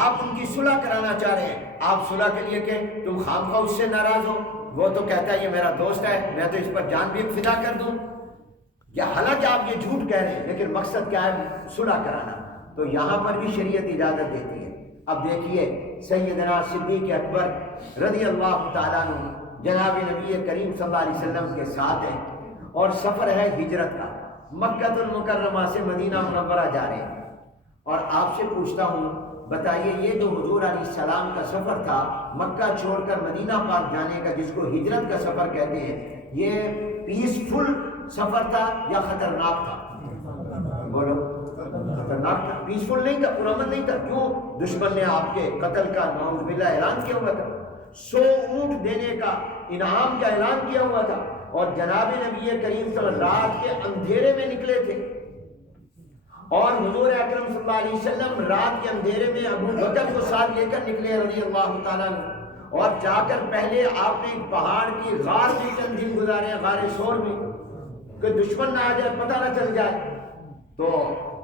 آپ ان کی صلح کرانا چاہ رہے ہیں، آپ صلح کے لیے کہ تم خامخواہ اس سے ناراض ہو، وہ تو کہتا ہے یہ میرا دوست ہے، میں تو اس پر جان بھی فدا کر دوں، یا حالانکہ آپ یہ جھوٹ کہہ رہے ہیں لیکن مقصد کیا ہے؟ صلح کرانا۔ تو یہاں پر بھی شریعت اجازت دیتی ہے۔ اب دیکھیے سیدنا صدیق اکبر رضی اللہ تعالیٰ عنہ جناب نبی کریم صلی اللہ علیہ وسلم کے ساتھ ہیں اور سفر ہے ہجرت کا، مکہ المکرمہ سے مدینہ منورہ جا رہے ہیں، اور آپ سے پوچھتا ہوں بتائیے یہ جو حضور علیہ السلام کا سفر تھا مکہ چھوڑ کر مدینہ پاک جانے کا، جس کو ہجرت کا سفر کہتے ہیں، یہ پیسفل سفر تھا یا خطرناک تھا؟ بولو، خطرناک تھا، پیسفل نہیں تھا، پرامن نہیں تھا۔ کیوں؟ دشمن نے آپ کے قتل کا نعوذ باللہ اعلان کیا ہوا تھا، 100 اونٹ دینے کا انعام کا اعلان کیا ہوا تھا، اور جناب نبی کریم صلی اللہ علیہ وسلم رات کے اندھیرے میں نکلے تھے، اور حضور اکرم صلی اللہ علیہ وسلم رات کے اندھیرے میں ابو بکر کو ساتھ لے کر نکلے رضی اللہ تعالیٰ عنہ، اور جا کر پہلے آپ نے پہاڑ کی غار میں چند دن گزارے ہیں، غار ثور میں، کہ دشمن نہ آ جائے، پتہ نہ چل جائے۔ تو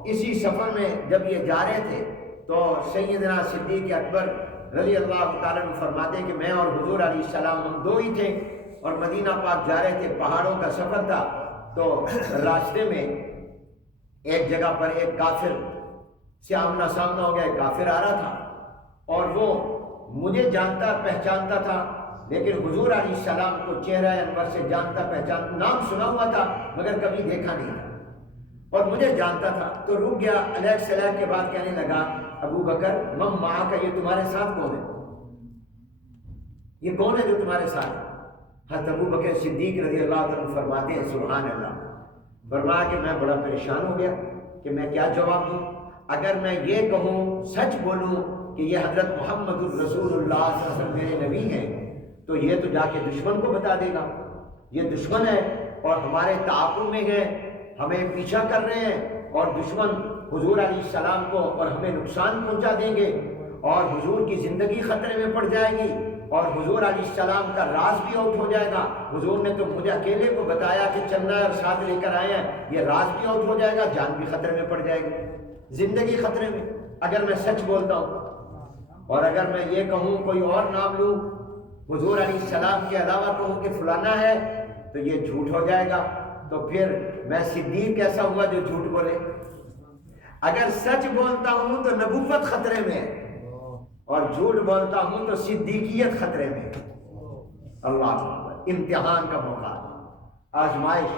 اسی سفر میں جب یہ جا رہے تھے تو سیدنا صدیق اکبر رضی اللہ تعالیٰ عنہ فرماتے ہیں کہ میں اور حضور علیہ السلام ہم دو ہی تھے، اور مدینہ پاک جا رہے تھے، پہاڑوں کا سفر تھا، تو راستے میں ایک جگہ پر ایک کافر سے آمنا سامنا ہو گیا، ایک کافر آ رہا تھا اور وہ مجھے جانتا پہچانتا تھا، لیکن حضور علیہ السلام کو چہرہ انور سے جانتا پہچانتا، نام سنا ہوا تھا مگر کبھی دیکھا نہیں تھا، اور مجھے جانتا تھا۔ تو رک گیا، علیہ السلام کے بعد کہنے لگا ابو بکر من معاک، یہ تمہارے ساتھ کون ہے؟ یہ کون ہے جو تمہارے ساتھ ہے؟ حضرت ابو بکر صدیق رضی اللہ عنہ فرماتے ہیں سبحان اللہ، فرمایا کہ میں بڑا پریشان ہو گیا کہ میں کیا جواب دوں۔ اگر میں یہ کہوں، سچ بولوں کہ یہ حضرت محمد الرسول اللہ صلی اللہ علیہ وسلم میرے نبی ہیں، تو یہ تو جا کے دشمن کو بتا دے گا، یہ دشمن ہے اور ہمارے تعاقب میں ہے، ہمیں پیچھا کر رہے ہیں، اور دشمن حضور علیہ السلام کو اور ہمیں نقصان پہنچا دیں گے، اور حضور کی زندگی خطرے میں پڑ جائے گی، اور حضور علیہ السلام کا راز بھی آؤٹ ہو جائے گا۔ حضور نے تو مجھے اکیلے کو بتایا کہ چلنا ہے اور ساتھ لے کر آئے ہیں، یہ راز بھی آؤٹ ہو جائے گا، جان بھی خطرے میں پڑ جائے گی، زندگی خطرے میں۔ اگر میں سچ بولتا ہوں اور اگر میں یہ کہوں کوئی اور نام لوں حضور علیہ السلام کے علاوہ، کہوں کہ فلانا ہے، تو یہ جھوٹ ہو جائے گا، تو پھر میں صدیق کیسا ہوا جو جھوٹ بولے؟ اگر سچ بولتا ہوں تو نبوت خطرے میں ہے، اور جھوٹ بولتا ہوں تو صدیقیت خطرے میں ہے۔ اللہ اکبر، امتحان کا موقع، آزمائش۔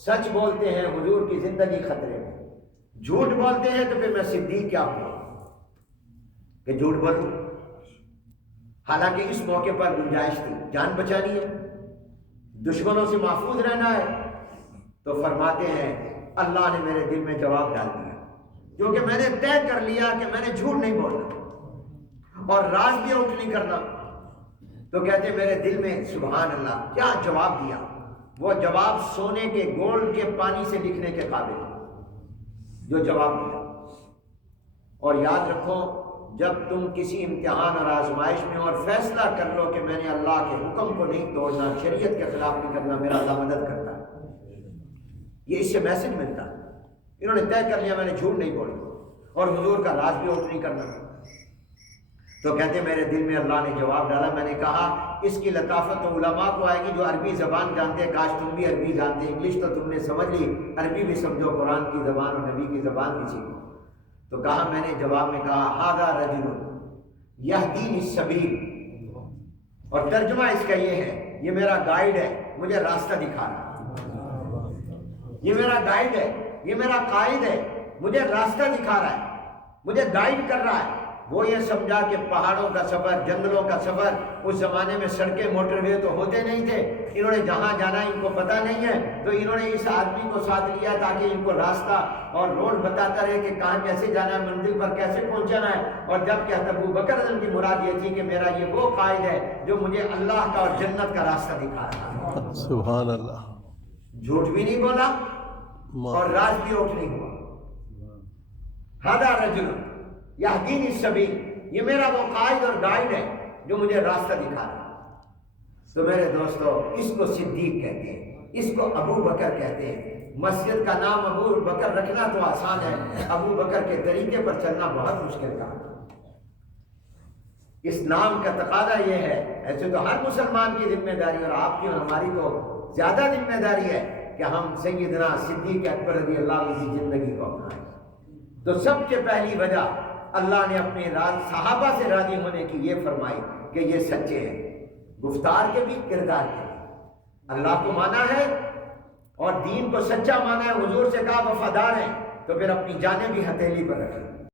سچ بولتے ہیں حضور کی زندگی خطرے میں، جھوٹ بولتے ہیں تو پھر میں صدیق کیا ہوں کہ جھوٹ بولوں؟ حالانکہ اس موقع پر گنجائش تھی، جان بچانی ہے، دشمنوں سے محفوظ رہنا ہے۔ تو فرماتے ہیں اللہ نے میرے دل میں جواب ڈال دیا، کیونکہ میں نے طے کر لیا کہ میں نے جھوٹ نہیں بولنا اور راز بھی آؤٹ نہیں کرنا۔ تو کہتے میرے دل میں سبحان اللہ کیا جواب دیا، وہ جواب سونے کے گولڈ کے پانی سے لکھنے کے قابل جو جواب دیا۔ اور یاد رکھو، جب تم کسی امتحان اور آزمائش میں اور فیصلہ کر لو کہ میں نے اللہ کے حکم کو نہیں توڑنا، شریعت کے خلاف نہیں کرنا، میرا اللہ مدد کرتا ہے، یہ اس سے میسج ملتا ہے۔ انہوں نے طے کر لیا میں نے جھوٹ نہیں بولنا اور حضور کا راز بھی آؤٹ نہیں کرنا۔ تو کہتے میرے دل میں اللہ نے جواب ڈالا، میں نے کہا اس کی لطافت تو علماء کو آئے گی جو عربی زبان جانتے ہیں، کاش تم بھی عربی جانتے، انگلش تو تم نے سمجھ لی، عربی بھی سمجھو، قرآن کی زبان اور نبی کی زبان بھی سیکھو۔ تو کہا، میں نے جواب میں کہا ھذا رجل یہدینی السبیل، اور ترجمہ اس کا یہ ہے یہ میرا گائیڈ ہے، مجھے راستہ دکھا رہا ہے، یہ میرا گائیڈ ہے، یہ میرا قائد ہے، مجھے راستہ دکھا رہا ہے، مجھے گائیڈ کر رہا ہے۔ وہ یہ سمجھا کہ پہاڑوں کا سفر، جنگلوں کا سفر، اس زمانے میں سڑکیں موٹر وے تو ہوتے نہیں تھے، انہوں نے جہاں جانا ان کو پتہ نہیں ہے، تو انہوں نے اس آدمی کو ساتھ لیا تاکہ ان کو راستہ اور روڈ بتاتا رہے کہ کہاں کیسے جانا ہے، منزل پر کیسے پہنچانا ہے۔ اور جب کہ ابو بکر رضی اللہ عنہ کی مراد یہ تھی کہ میرا یہ وہ قائد ہے جو مجھے اللہ کا اور جنت کا راستہ دکھا رہا ہے۔ سبحان اللہ، جھوٹ بھی نہیں بولا اور راز بھی آؤٹ نہیں ہوا۔ ھذا رجل یہدینی السبیل، یہ میرا وہ قائد اور گائیڈ ہے جو مجھے راستہ دکھا رہا ہے۔ تو میرے دوستو، اس کو صدیق کہتے ہیں، اس کو ابو بکر کہتے ہیں۔ مسجد کا نام ابو بکر رکھنا تو آسان ہے، ابو بکر کے طریقے پر چلنا بہت مشکل کام ہے۔ اس نام کا تقاضا یہ ہے، ایسے تو ہر مسلمان کی ذمہ داری اور آپ کی اور ہماری تو زیادہ ذمہ داری ہے کہ ہم سیدنا صدیق اکبر رضی اللہ عنہ کی زندگی کو اپنائیں۔ تو سب سے پہلی وجہ اللہ نے اپنے صحابہ سے راضی ہونے کی یہ فرمائی کہ یہ سچے ہیں، گفتار کے بھی کردار کے بھی، اللہ کو مانا ہے اور دین کو سچا مانا ہے، حضور سے کہا وفادار ہیں، تو پھر اپنی جانیں بھی ہتھیلی پر رکھیں۔